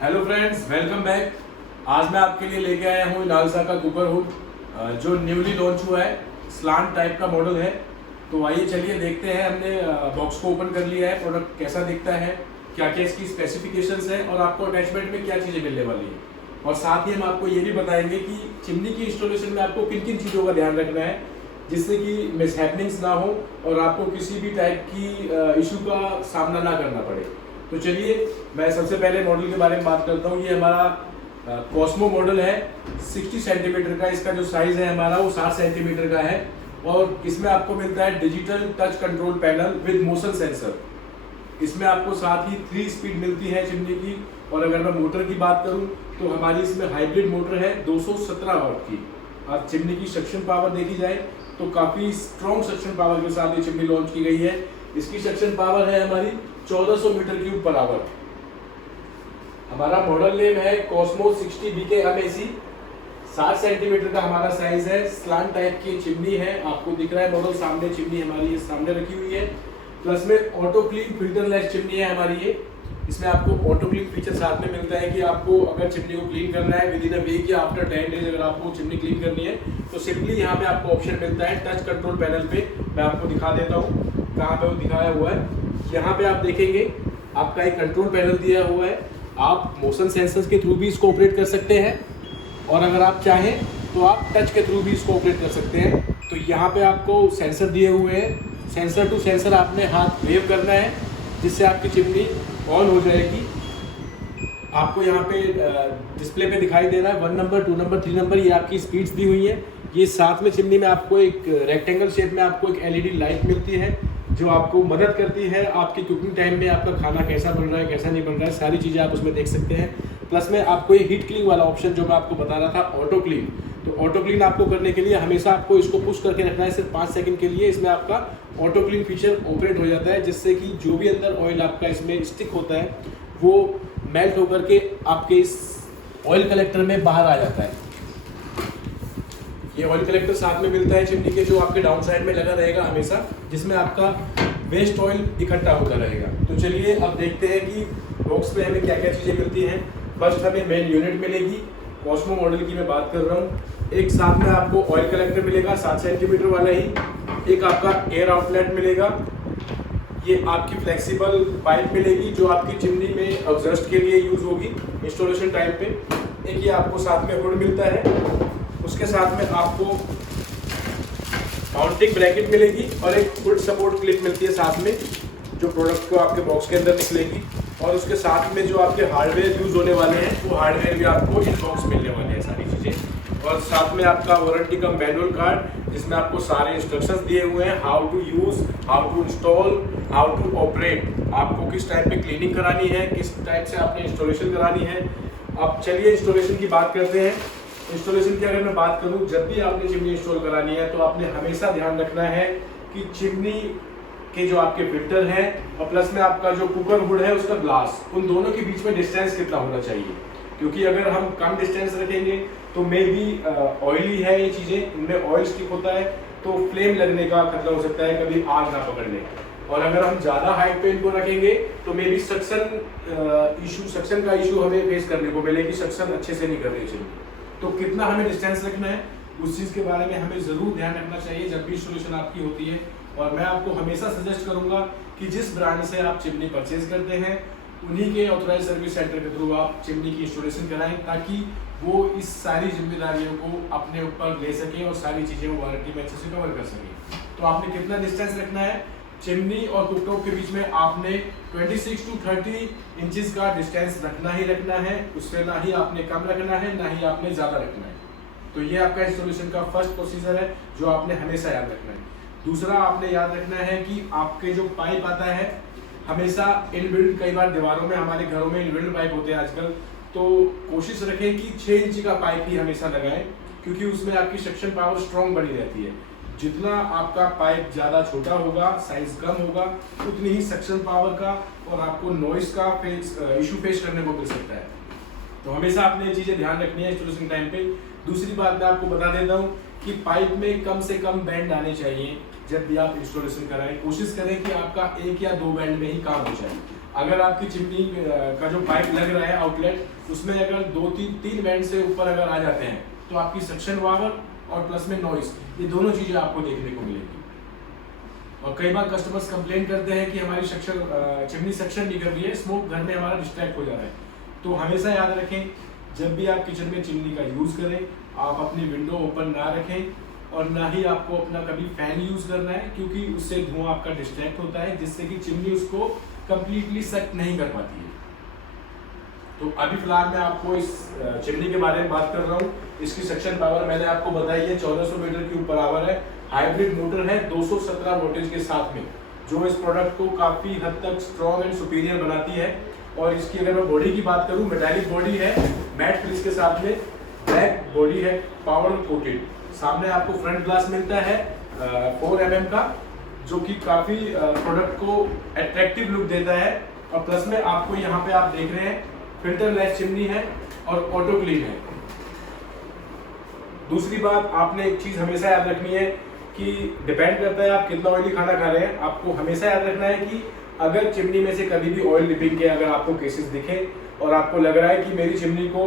Hello friends, welcome back. आज मैं आपके लिए लेके आया हूँ नालसा का कुकर हुड जो न्यूली लॉन्च हुआ है। स्लांट टाइप का मॉडल है। तो आइए चलिए देखते हैं। हमने बॉक्स को ओपन कर लिया है। प्रोडक्ट कैसा दिखता है, क्या क्या इसकी स्पेसिफिकेशंस हैं और आपको अटैचमेंट में क्या चीज़ें मिलने वाली हैं। और साथ ही हम आपको ये भी बताएंगे कि चिमनी की इंस्टॉलेशन में आपको किन किन चीज़ों का ध्यान रखना है जिससे कि मिसहैपनिंग्स ना हो और आपको किसी भी टाइप की इशू का सामना ना करना पड़े। तो चलिए मैं सबसे पहले मॉडल के बारे में बात करता हूँ। ये हमारा कॉस्मो मॉडल है। 60 सेंटीमीटर का इसका जो साइज है हमारा वो 60 सेंटीमीटर का है। और इसमें आपको मिलता है digital touch control panel with motion sensor. इसमें आपको साथ ही 3 स्पीड मिलती है चिमनी की। और अगर मैं मोटर की बात करूं तो हमारी इसमें हाइब्रिड मोटर है 217 वाट की। अब चिमनी की सक्शन पावर देखी जाए तो काफ़ी स्ट्रॉन्ग सक्शन पावर के साथ ये चिमनी लॉन्च की गई है। इसकी सक्शन पावर है हमारी 1400 मीटर क्यूब पर आवर। हमारा मॉडल नेम है कॉस्मो 60 BK MAC। 60 सेंटीमीटर का हमारा साइज है। स्लांट टाइप की चिमनी है। आपको दिख रहा है मॉडल सामने, चिमनी हमारी सामने रखी हुई है। प्लस में ऑटो क्लीन फिल्टरलेस चिमनी है हमारी ये। इसमें आपको ऑटो क्लीन फीचर साथ में मिलता है कि आपको अगर चिमनी को क्लीन करना है विद इन अ वीक या आफ्टर 10 डेज अगर आपको चिमनी क्लीन करनी है तो सिंपली यहाँ पे आपको ऑप्शन मिलता है टच कंट्रोल पैनल पे। मैं आपको दिखा देता हूँ कहाँ पे वो दिखाया हुआ है। यहाँ पे आप देखेंगे आपका एक कंट्रोल पैनल दिया हुआ है। आप मोशन सेंसर्स के थ्रू भी इसको ऑपरेट कर सकते हैं और अगर आप चाहें तो आप टच के थ्रू भी इसको ऑपरेट कर सकते हैं। तो यहाँ पे आपको सेंसर दिए हुए हैं। सेंसर टू सेंसर आपने हाथ वेव करना है जिससे आपकी चिमनी ऑन हो जाएगी। आपको यहाँ पे डिस्प्ले पे दिखाई दे रहा है 1 नंबर, 2 नंबर, 3 नंबर, ये आपकी स्पीड्स दी हुई है। ये साथ में चिमनी में आपको एक रेक्टेंगल शेप में आपको एक LED लाइट मिलती है जो आपको मदद करती है आपकी कुकिंग टाइम में आपका खाना कैसा बन रहा है कैसा नहीं बन रहा है सारी चीज़ें आप उसमें देख सकते हैं। प्लस में आपको ये हीट क्लीन वाला ऑप्शन जो मैं आपको बता रहा था ऑटो क्लीन, तो ऑटो क्लीन आपको करने के लिए हमेशा आपको इसको पुश करके रखना है सिर्फ 5 सेकंड के लिए। इसमें आपका ऑटो क्लीन फीचर ऑपरेट हो जाता है जिससे कि जो भी अंदर ऑयल आपका इसमें स्टिक होता है वो मेल्ट होकर के आपके इस ऑयल कलेक्टर में बाहर आ जाता है। ये ऑयल कलेक्टर साथ में मिलता है चिमनी के जो आपके डाउन साइड में लगा रहेगा हमेशा, जिसमें आपका वेस्ट ऑयल इकट्ठा होता रहेगा। तो चलिए अब देखते हैं कि बॉक्स में हमें क्या क्या चीज़ें मिलती हैं। फर्स्ट हमें मेन यूनिट मिलेगी। कॉस्मो मॉडल की मैं बात कर रहा हूँ। एक साथ में आपको ऑयल कलेक्टर मिलेगा 7 सेंटीमीटर वाला ही। एक आपका एयर आउटलेट मिलेगा। ये आपकी फ्लेक्सिबल पाइप मिलेगी जो आपकी चिमनी में एग्जॉस्ट के लिए यूज होगी इंस्टॉलेशन टाइम पे। एक ये आपको साथ में हुड मिलता है। उसके साथ में आपको माउंटिंग ब्रैकेट मिलेगी और एक हुड सपोर्ट क्लिप मिलती है साथ में जो प्रोडक्ट को आपके बॉक्स के अंदर निकलेगी। और उसके साथ में जो आपके हार्डवेयर यूज होने वाले हैं वो हार्डवेयर भी आपको इस बॉक्स मिलने वाले हैं सारी चीज़ें। और साथ में आपका वारंटी का मैनुअल कार्ड जिसमें आपको सारे इंस्ट्रक्शंस दिए हुए हैं, how to use, how to install, how to operate, आपको किस टाइप में क्लीनिंग करानी है, किस टाइप से आपने इंस्टॉलेशन करानी है। अब चलिए इंस्टॉलेशन की बात करते हैं। इंस्टॉलेशन की अगर मैं बात करूं, जब भी आपने चिमनी इंस्टॉल करानी है तो आपने हमेशा ध्यान रखना है कि चिमनी के जो आपके फिल्टर हैं और प्लस में आपका जो कुकर हुड है उसका ग्लास, उन दोनों के बीच में डिस्टेंस कितना होना चाहिए। क्योंकि अगर हम कम डिस्टेंस रखेंगे तो मे बी ऑयली है ये चीज़ें, इनमें ऑयल स्टिक होता है तो फ्लेम लगने का खतरा हो सकता है, कभी आग ना पकड़ने। और अगर हम ज़्यादा हाइट पे इनको रखेंगे तो मे बी सक्शन का इशू हमें फेस करने को मिलेगी। सक्शन अच्छे से नहीं कर रही चिमनी। तो कितना हमें डिस्टेंस रखना है उस चीज़ के बारे में हमें ज़रूर ध्यान रखना चाहिए जब भी इंस्टॉलेशन आपकी होती है। और मैं आपको हमेशा सजेस्ट करूंगा कि जिस ब्रांड से आप चिमनी परचेज करते हैं उन्हीं के ऑथराइज सर्विस सेंटर के थ्रू आप चिमनी की इंस्टॉलेशन कराएं ताकि वो इस सारी जिम्मेदारियों को अपने ऊपर ले सकें और सारी चीज़ें वो वारंटी में अच्छे से कवर कर सकें। तो आपने कितना डिस्टेंस रखना है चिमनी और कुकटॉप के बीच में, आपने 26 to 30 इंचेस का डिस्टेंस रखना ही रखना है। उससे ना ही आपने कम रखना है ना ही आपने ज़्यादा रखना है। तो ये आपका इंस्टॉलेशन का फर्स्ट प्रोसीजर है जो आपने हमेशा याद रखना है। दूसरा आपने याद रखना है कि आपके जो पाइप आता है हमेशा इनबिल्ट, कई बार दीवारों में हमारे घरों में इनबिल्ट पाइप होते हैं आजकल, तो कोशिश रखें कि 6 इंच का पाइप ही हमेशा लगाएं क्योंकि उसमें आपकी सक्शन पावर स्ट्रॉन्ग बनी रहती है। जितना आपका पाइप ज़्यादा छोटा होगा, साइज कम होगा, उतनी ही सक्शन पावर का और आपको नॉइस का इशू फेस करने को मिल सकता है। तो हमेशा आपने ये चीज़ें ध्यान रखनी है इंस्टॉलेशन टाइम पे। दूसरी बात मैं आपको बता देता हूँ कि पाइप में कम से कम बैंड आने चाहिए। जब भी आप इंस्टॉलेशन कराएं कोशिश करें कि आपका 1 या 2 बैंड में ही काम हो जाए। अगर आपकी चिमनी का जो पाइप लग रहा है आउटलेट, उसमें अगर तीन बैंड से ऊपर अगर आ जाते हैं तो आपकी सक्शन पावर और प्लस में नॉइस, ये दोनों चीज़ें आपको देखने को मिलेगी। और कई बार कस्टमर्स कंप्लेन करते हैं कि हमारी चिमनी सक्शन नहीं कर रही है, स्मोक घर में हमारा डिस्ट्रैक्ट हो जा रहा है। तो हमेशा याद रखें, जब भी आप किचन में चिमनी का यूज़ करें, आप अपनी विंडो ओपन ना रखें और ना ही आपको अपना कभी फैन यूज़ करना है, क्योंकि उससे धुआं आपका डिस्ट्रैक्ट होता है, जिससे कि चिमनी उसको कंप्लीटली सक नहीं कर पाती है। तो अभी फिलहाल मैं आपको इस चिमनी के बारे में बात कर रहा हूँ। इसकी सक्शन पावर मैंने आपको बताई है 1400 मीटर क्यूब पर आवर है। हाइब्रिड मोटर है 217 वोल्टेज के साथ में, जो इस प्रोडक्ट को काफ़ी हद तक स्ट्रॉन्ग एंड सुपीरियर बनाती है। और इसकी अगर मैं बॉडी की बात करूँ, मेटालिक बॉडी है, मैट फिनिश के साथ में ब्लैक बॉडी है, पावर कोटेड। सामने आपको फ्रंट ग्लास मिलता है 4 mm का, जो कि काफ़ी प्रोडक्ट को अट्रैक्टिव लुक देता है। और प्लस में आपको यहाँ पे आप देख रहे हैं फिल्टर लेस चिमनी है और ऑटो क्लीन है। दूसरी बात, आपने एक चीज़ हमेशा याद रखनी है कि डिपेंड करता है आप कितना ऑयली खाना खा रहे हैं। आपको हमेशा याद रखना है कि अगर चिमनी में से कभी भी ऑयल लिपिंग के अगर आपको केसेस दिखे और आपको लग रहा है कि मेरी चिमनी को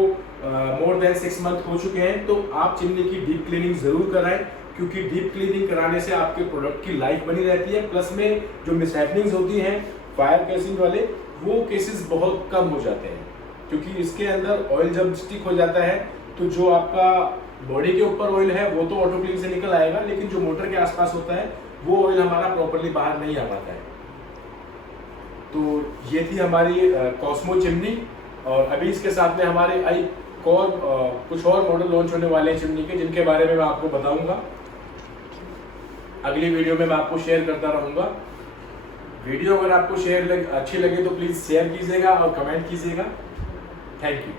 मोर देन 6 मंथ हो चुके हैं, तो आप चिमनी की डीप क्लीनिंग ज़रूर कराएं, क्योंकि डीप क्लीनिंग कराने से आपके प्रोडक्ट की लाइफ बनी रहती है। प्लस में जो मिसहैपनिंग्स होती हैं फायर केसिंग वाले, वो केसेस बहुत कम हो जाते हैं, क्योंकि इसके अंदर ऑयल जब स्टिक हो जाता है तो जो आपका बॉडी के ऊपर ऑयल है वो तो ऑटो क्लीन से निकल आएगा, लेकिन जो मोटर के आसपास होता है वो ऑयल हमारा प्रॉपरली बाहर नहीं आ पाता है। तो ये थी हमारी कॉस्मो चिमनी। और अभी इसके साथ में हमारे कुछ और मॉडल लॉन्च होने वाले हैं चिमनी के, जिनके बारे में मैं आपको बताऊंगा अगली वीडियो में। मैं आपको शेयर करता रहूँगा। वीडियो अगर आपको अच्छी लगे तो प्लीज़ शेयर कीजिएगा और कमेंट कीजिएगा। Thank you.